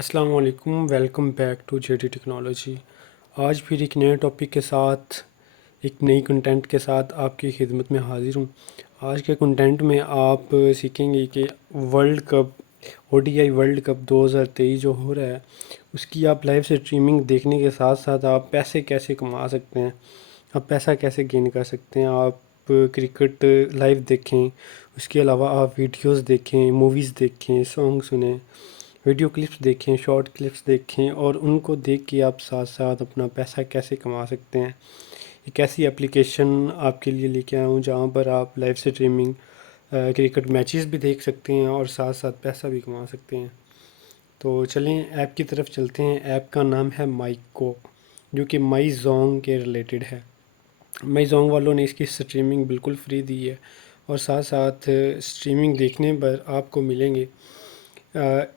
السلام علیکم، welcome back to J D technology. آج پھر ایک نئے ٹاپک کے ساتھ، ایک نئی کنٹینٹ کے ساتھ آپ کی خدمت میں حاضر ہوں۔ آج کے کنٹینٹ میں آپ سیکھیں گے کہ world cup, O D I world cup 2023 جو ہو رہا ہے، اس کی آپ لائیو اسٹریمنگ دیکھنے کے ساتھ ساتھ آپ پیسے کیسے کما سکتے ہیں، آپ پیسہ کیسے گین کر سکتے ہیں۔ آپ کرکٹ لائیو دیکھیں، اس کے علاوہ آپ ویڈیوز دیکھیں، موویز دیکھیں، سانگ سنیں، ویڈیو کلپس دیکھیں، شارٹ کلپس دیکھیں، اور ان کو دیکھ کے آپ ساتھ ساتھ اپنا پیسہ کیسے کما سکتے ہیں۔ ایک ایسی اپلیکیشن آپ کے لیے لے کے آیا ہوں جہاں پر آپ لائیو اسٹریمنگ کرکٹ میچز بھی دیکھ سکتے ہیں اور ساتھ ساتھ پیسہ بھی کما سکتے ہیں۔ تو چلیں ایپ کی طرف چلتے ہیں۔ ایپ کا نام ہے مائیکو، جو کہ مائی زونگ کے ریلیٹڈ ہے۔ مائی زونگ والوں نے اس کی اسٹریمنگ بالکل فری دی ہے، اور ساتھ ساتھ اسٹریمنگ دیکھنے پر آپ کو ملیں گے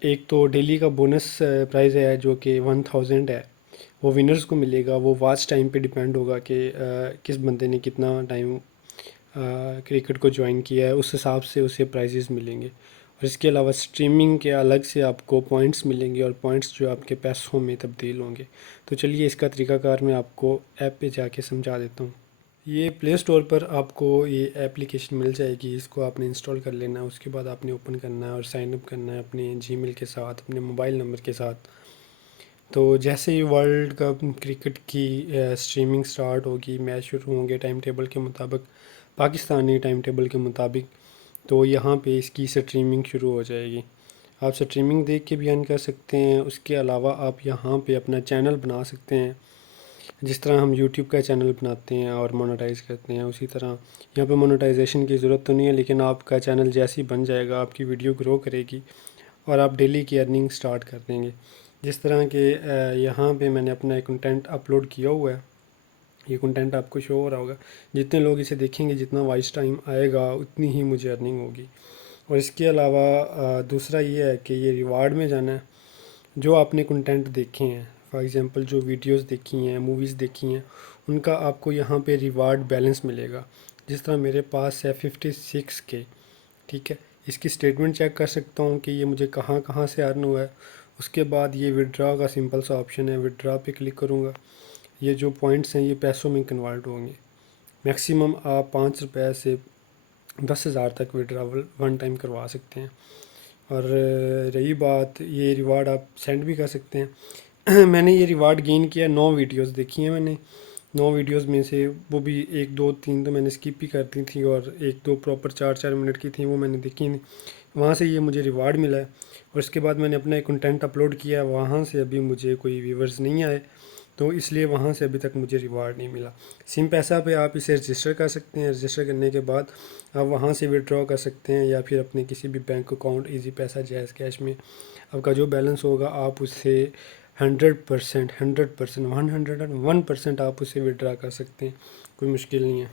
ایک تو ڈیلی کا بونس پرائز ہے جو کہ 1000 ہے، وہ ونرز کو ملے گا۔ وہ واچ ٹائم پہ ڈیپینڈ ہوگا کہ کس بندے نے کتنا ٹائم کرکٹ کو جوائن کیا ہے، اس حساب سے اسے پرائزز ملیں گے۔ اور اس کے علاوہ اسٹریمنگ کے الگ سے آپ کو پوائنٹس ملیں گے، اور پوائنٹس جو آپ کے پیسوں میں تبدیل ہوں گے۔ تو چلیے اس کا طریقہ کار میں آپ کو ایپ پہ جا کے سمجھا دیتا ہوں۔ یہ پلے اسٹور پر آپ کو یہ اپلیکیشن مل جائے گی، اس کو آپ نے انسٹال کر لینا ہے۔ اس کے بعد آپ نے اوپن کرنا ہے اور سائن اپ کرنا ہے اپنے جی میل کے ساتھ، اپنے موبائل نمبر کے ساتھ۔ تو جیسے ہی ورلڈ کپ کرکٹ کی اسٹریمنگ سٹارٹ ہوگی، میچ شروع ہوں گے ٹائم ٹیبل کے مطابق، پاکستانی ٹائم ٹیبل کے مطابق، تو یہاں پہ اس کی اسٹریمنگ شروع ہو جائے گی۔ آپ اسٹریمنگ دیکھ کے بھی ارن کر سکتے ہیں۔ اس کے علاوہ آپ یہاں پہ اپنا چینل بنا سکتے ہیں، جس طرح ہم یوٹیوب کا چینل بناتے ہیں اور مونیٹائز کرتے ہیں، اسی طرح یہاں پہ مونیٹائزیشن کی ضرورت تو نہیں ہے، لیکن آپ کا چینل جیسے ہی بن جائے گا آپ کی ویڈیو گرو کرے گی اور آپ ڈیلی کی ارننگ سٹارٹ کر دیں گے۔ جس طرح کہ یہاں پہ میں نے اپنا ایک کنٹینٹ اپلوڈ کیا ہوا ہے، یہ کنٹینٹ آپ کو شو ہو رہا ہوگا۔ جتنے لوگ اسے دیکھیں گے، جتنا وائس ٹائم آئے گا، اتنی ہی مجھے ارننگ ہوگی۔ اور اس کے علاوہ دوسرا یہ ہے کہ یہ ریوارڈ میں جانا ہے۔ جو آپ نے کنٹینٹ دیکھے ہیں، فار ایگزامپل جو ویڈیوز دیکھی ہیں، موویز دیکھی ہیں، ان کا آپ کو یہاں پہ ریوارڈ بیلنس ملے گا۔ جس طرح میرے پاس ہے 56 کے، ٹھیک ہے۔ اس کی اسٹیٹمنٹ چیک کر سکتا ہوں کہ یہ مجھے کہاں کہاں سے ارن ہوا ہے۔ اس کے بعد یہ ودرا کا سمپل سا آپشن ہے، ودرا پہ کلک کروں گا۔ یہ جو پوائنٹس ہیں یہ پیسوں میں کنورٹ ہوں گے۔ میکسیمم آپ 5 روپے سے 10,000 تک ودراول ون ٹائم کروا سکتے ہیں۔ اور رہی بات، یہ ریوارڈ آپ سینڈ بھی کر سکتے ہیں۔ میں نے یہ ریوارڈ گین کیا، 9 ویڈیوز دیکھی ہیں میں نے۔ 9 ویڈیوز میں سے وہ بھی 1 2 3 تو میں نے اسکپ بھی کر دی تھیں، اور 1 2 پراپر 4 منٹ کی تھیں، وہ میں نے دیکھی نہیں۔ وہاں سے یہ مجھے ریوارڈ ملا ہے۔ اور اس کے بعد میں نے اپنا ایک کنٹینٹ اپلوڈ کیا، وہاں سے ابھی مجھے کوئی ویورز نہیں آئے، تو اس لیے وہاں سے ابھی تک مجھے ریوارڈ نہیں ملا۔ سم پیسہ پہ آپ اسے رجسٹر کر سکتے ہیں۔ رجسٹر کرنے کے بعد آپ وہاں سے ودرا کر سکتے ہیں، یا پھر اپنے کسی بھی بینک اکاؤنٹ، ایزی پیسہ، جائز کیش میں آپ کا جو بیلنس ہوگا، آپ اس سے 100%، 101% آپ اسے ودرا کر سکتے ہیں۔ کوئی مشکل نہیں ہے،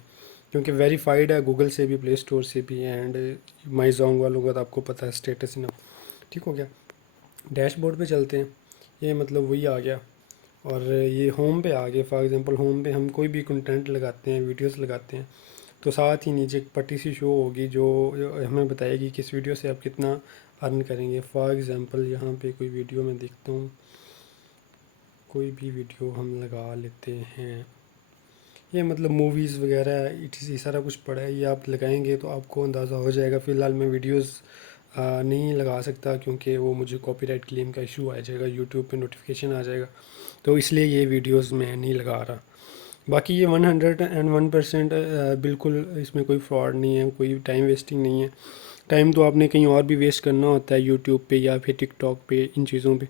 کیونکہ ویریفائڈ ہے گوگل سے بھی، پلے اسٹور سے بھی، اینڈ مائی زونگ والوں کا تو آپ کو پتہ ہے اسٹیٹس نا۔ ٹھیک ہو گیا۔ ڈیش بورڈ پہ چلتے ہیں۔ یہ مطلب وہی آ گیا، اور یہ ہوم پہ آ گیا۔ فار ایگزامپل ہوم پہ ہم کوئی بھی کنٹینٹ لگاتے ہیں، ویڈیوز لگاتے ہیں، تو ساتھ ہی نیچے ایک پٹی سی شو ہوگی جو ہمیں بتائے گی کہ اس ویڈیو سے آپ کتنا ارن کریں گے۔ فار ایگزامپل یہاں پہ کوئی ویڈیو میں دیکھتا ہوں، کوئی بھی ویڈیو ہم لگا لیتے ہیں۔ یہ مطلب موویز وغیرہ یہ سارا کچھ پڑا ہے، یہ آپ لگائیں گے تو آپ کو اندازہ ہو جائے گا۔ فی الحال میں ویڈیوز نہیں لگا سکتا، کیونکہ وہ مجھے کاپی رائٹ کلیم کا ایشو آ جائے گا، یوٹیوب پہ نوٹیفیکیشن آ جائے گا، تو اس لیے یہ ویڈیوز میں نہیں لگا رہا۔ باقی یہ 101% بالکل اس میں کوئی فراڈ نہیں ہے، کوئی ٹائم ویسٹنگ نہیں ہے۔ ٹائم تو آپ نے کہیں اور بھی ویسٹ کرنا ہوتا ہے، یوٹیوب پہ یا پھر ٹک ٹاک پہ، ان چیزوں پہ،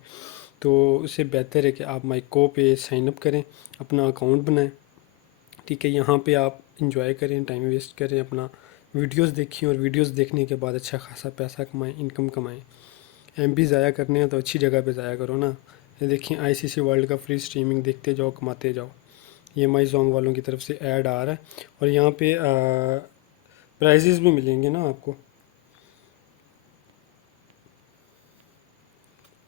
تو اس سے بہتر ہے کہ آپ مائیکو پہ سائن اپ کریں، اپنا اکاؤنٹ بنائیں، ٹھیک ہے۔ یہاں پہ آپ انجوائے کریں، ٹائم ویسٹ کریں، اپنا ویڈیوز دیکھیں، اور ویڈیوز دیکھنے کے بعد اچھا خاصا پیسہ کمائیں، انکم کمائیں۔ ایم بی ضائع کرنے ہیں تو اچھی جگہ پہ ضائع کرو نا۔ یہ دیکھیں آئی سی سی ورلڈ کا فری اسٹریمنگ دیکھتے جاؤ، کماتے جاؤ۔ یہ مائی زونگ والوں کی طرف سے ایڈ آ رہا ہے، اور یہاں پہ پرائزز بھی ملیں گے نا آپ کو،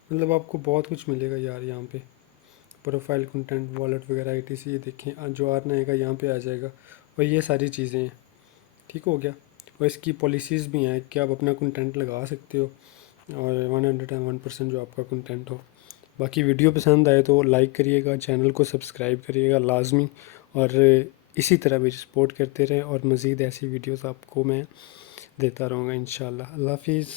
مطلب آپ کو بہت کچھ ملے گا یار یہاں پہ۔ پروفائل، کنٹینٹ، والیٹ وغیرہ ایٹی یہ دیکھیں، جو آنا آئے گا یہاں پہ آ جائے گا، اور یہ ساری چیزیں ہیں۔ ٹھیک ہو گیا۔ اور اس کی پالیسیز بھی ہیں کہ آپ اپنا کنٹینٹ لگا سکتے ہو، اور 101% جو آپ کا کنٹینٹ ہو. باقی ویڈیو پسند آئے تو لائک کریے گا، چینل کو سبسکرائب کریے گا لازمی، اور اسی طرح بھی سپورٹ کرتے رہیں، اور مزید ایسی ویڈیوز آپ کو میں دیتا رہوں گا انشاءاللہ. اللہ حافظ.